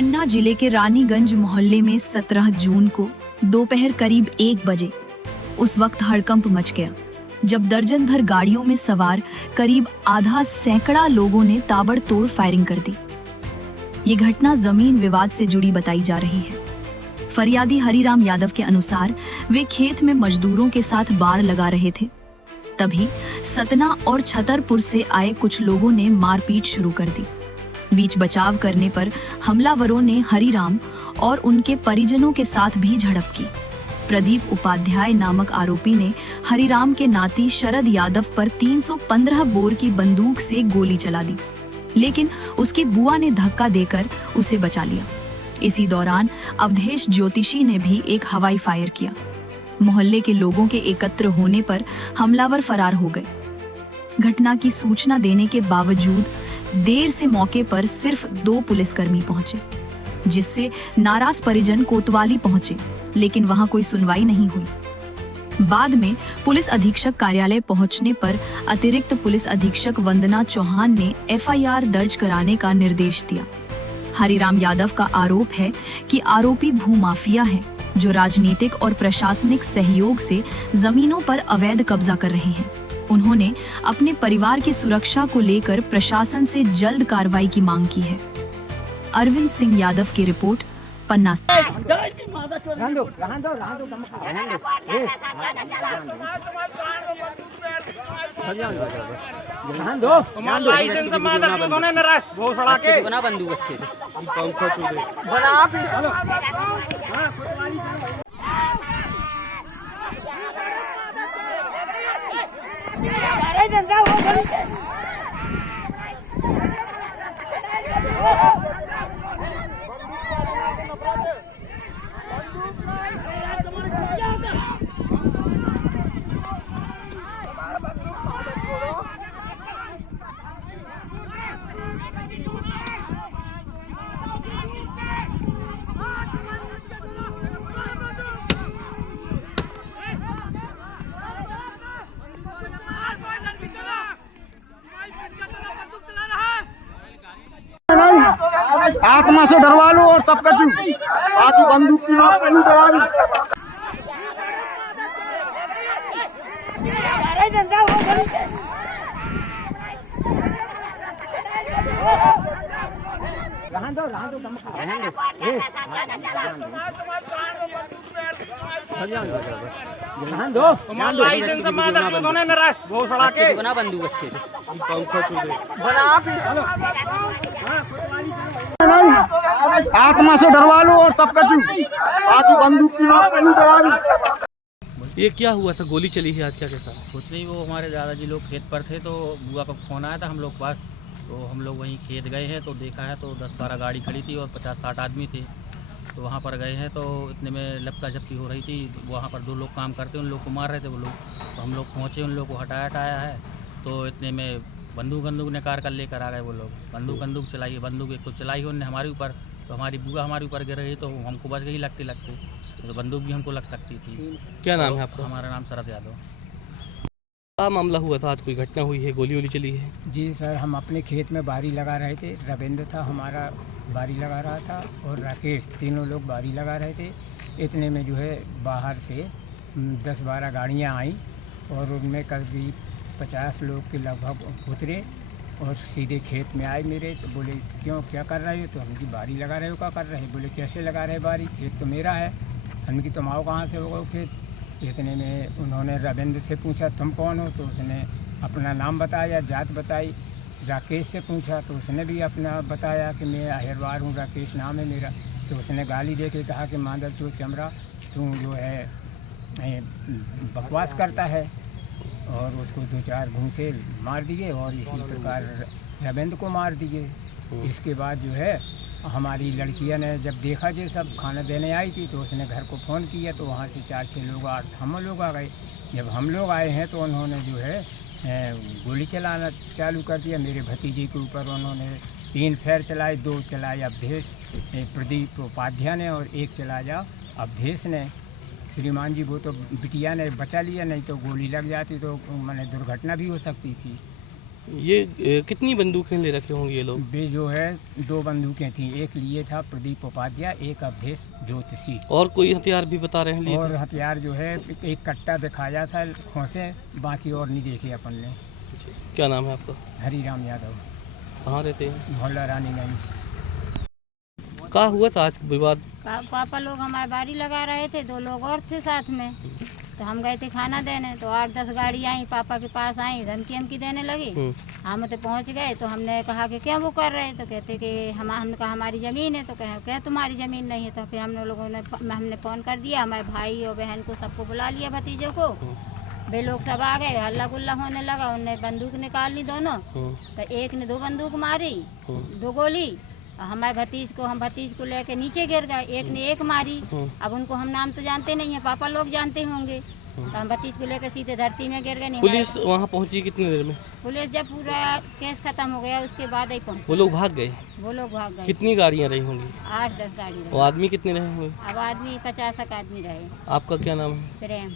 पन्ना जिले के रानीगंज मोहल्ले में 17 जून को दोपहर करीब 1 बजे उस वक्त हड़कंप मच गया जब दर्जन भर गाड़ियों में सवार करीब आधा सैकड़ा लोगों ने ताबड़तोड़ फायरिंग कर दी। ये घटना जमीन विवाद से जुड़ी बताई जा रही है। फरियादी हरिराम यादव के अनुसार वे खेत में मजदूरों के साथ बाड़ लगा रहे थे। तभी सतना और छतरपुर से आए कुछ लोगों ने मारपीट शुरू कर दी। बीच बचाव करने पर हमलावरों ने हरिराम और उनके परिजनों के साथ भी झड़प की। प्रदीप उपाध्याय नामक आरोपी ने हरिराम के नाती शरद यादव पर 315 बोर की बंदूक से गोली चला दी, लेकिन उसकी बुआ ने धक्का देकर उसे बचा लिया। इसी दौरान अवधेश ज्योतिषी ने भी एक हवाई फायर किया। मोहल्ले के लोगों के एकत्र होने पर हमलावर फरार हो गए। घटना की सूचना देने के बावजूद देर से मौके पर सिर्फ 2 पुलिसकर्मी पहुंचे, जिससे नाराज परिजन कोतवाली पहुंचे, लेकिन वहां कोई सुनवाई नहीं हुई। बाद में पुलिस अधीक्षक कार्यालय पहुंचने पर अतिरिक्त पुलिस अधीक्षक वंदना चौहान ने FIR दर्ज कराने का निर्देश दिया। हरिराम यादव का आरोप है कि आरोपी भूमाफिया है जो राजनीतिक और प्रशासनिक सहयोग से जमीनों पर अवैध कब्जा कर रहे हैं। उन्होंने अपने परिवार की सुरक्षा को लेकर प्रशासन से जल्द कार्रवाई की मांग की है। अरविंद सिंह यादव की रिपोर्ट, पन्ना। आत्मा से डरवा लो और सब कचू आजू बंदूक की नाव पे नहीं डरा दी। आत्मा से डरवा लो और सब कचू आजू बंदूक की नाव पे नहीं डरा दी। ये क्या हुआ था? गोली चली है आज? क्या कैसा? कुछ नहीं, वो हमारे दादाजी लोग खेत पर थे तो बुआ का फोन आया था हम लोग पास, तो हम लोग वहीं खेत गए हैं तो देखा है तो 10-12 गाड़ी खड़ी थी और 50-60 आदमी थे। तो वहाँ पर गए हैं तो इतने में लपका झपकी हो रही थी। वहाँ पर 2 लोग काम करते, उन लोग को मार रहे थे वो लोग। तो हम लोग पहुँचे, उन लोग को हटाया है तो इतने में बंदूक निकाल कर लेकर आ गए वो लोग। बंदूक चलाई, बंदूक एक तो चलाई उन्होंने हमारे ऊपर, तो हमारी बुआ हमारे ऊपर गिर रही तो हमको बच गई लगते तो बंदूक भी हमको लग सकती थी। क्या नाम है आपका? हमारा नाम शरद यादव। क्या मामला हुआ था? आज कोई घटना हुई है, गोली चली है? जी सर, हम अपने खेत में बारी लगा रहे थे। रविंद्र था हमारा, बारी लगा रहा था, और राकेश, तीनों लोग बारी लगा रहे थे। इतने में जो है बाहर से 10-12 गाड़ियाँ आई और उनमें करीब 50 लोग के लगभग उतरे और सीधे खेत में आए मेरे। तो बोले क्यों, क्या कर रहे हो? तो हम की बारी लगा रहे हो। क्या कर रहे? बोले कैसे लगा रहे बारी, खेत तो मेरा है। हम की तुम आओ कहाँ से होगा खेत? इतने में उन्होंने रविंद्र से पूछा तुम कौन हो? तो उसने अपना नाम बताया, जात बताई। राकेश से पूछा तो उसने भी अपना बताया कि मैं अहिरवार हूँ, राकेश नाम है मेरा। तो उसने गाली दे के कहा कि मादर चोर चमड़ा, तू जो है बकवास करता है, और उसको 2-4 घूंसे मार दिए और इसी प्रकार रविंद्र को मार दिए। इसके बाद जो है हमारी लड़कियां ने जब देखा, ये सब खाना देने आई थी, तो उसने घर को फ़ोन किया तो वहाँ से 4-6 लोग हम लोग आ गए। जब हम लोग आए हैं तो उन्होंने जो है गोली चलाना चालू कर दिया मेरे भतीजे के ऊपर। उन्होंने 3 फेर चलाए, 2 चलाए अवधेश प्रदीप उपाध्याय ने और 1 चलाया अवधेश ने। श्रीमान जी वो तो बिटिया ने बचा लिया, नहीं तो गोली लग जाती तो मैंने दुर्घटना भी हो सकती थी। ये कितनी बंदूकें ले रखे होंगे ये लोग? वे जो है 2 बंदूकें थी, एक लिए था प्रदीप उपाध्याय, एक अवधेश ज्योतिषी। और कोई हथियार भी बता रहे हैं लिए और थे? हथियार जो है एक कट्टा दिखाया था खोसे, बाकी और नहीं देखे अपन ने। क्या नाम है आपका? हरिराम यादव, कहाँ रहते हैं? मोहल्ला रानीगंज। क्या हुआ था आज विवाद? पापा लोग हमारे बारी लगा रहे थे, 2 लोग और थे साथ में, तो हम गए थे खाना देने, तो 8-10 गाड़ी आई, पापा के पास आई, धमकी देने लगी। हम तो पहुंच गए, तो हमने कहा कि क्या वो कर रहे हैं, तो कहते कि हमने कहा हमारी ज़मीन है, तो क्या तुम्हारी ज़मीन नहीं है, तो फिर हम लोगों ने हमने फ़ोन कर दिया, हमारे भाई और बहन को सबको बुला लिया, भतीजों को। वे लोग सब आ गए, हल्ला गुल्ला होने लगा, उनने बंदूक निकाल ली दोनों, तो एक ने 2 बंदूक मारी, 2 गोली, हमारे हम भतीज को लेके नीचे गिर गए, एक ने 1 मारी। अब उनको हम नाम तो जानते नहीं है, पापा लोग जानते होंगे, तो हम भतीज को लेकर सीधे धरती में गिर गए। पुलिस वहाँ पहुँची कितनी देर में? पुलिस जब पूरा केस खत्म हो गया उसके बाद ही पहुंची। वो लोग भाग गए? वो लोग भाग गए। कितनी गाड़ियाँ रही होंगी? 8-10 गाड़ी रही। और आदमी कितने रहे होंगे? अब आदमी 50 आदमी रहे। आपका क्या नाम है? प्रेम।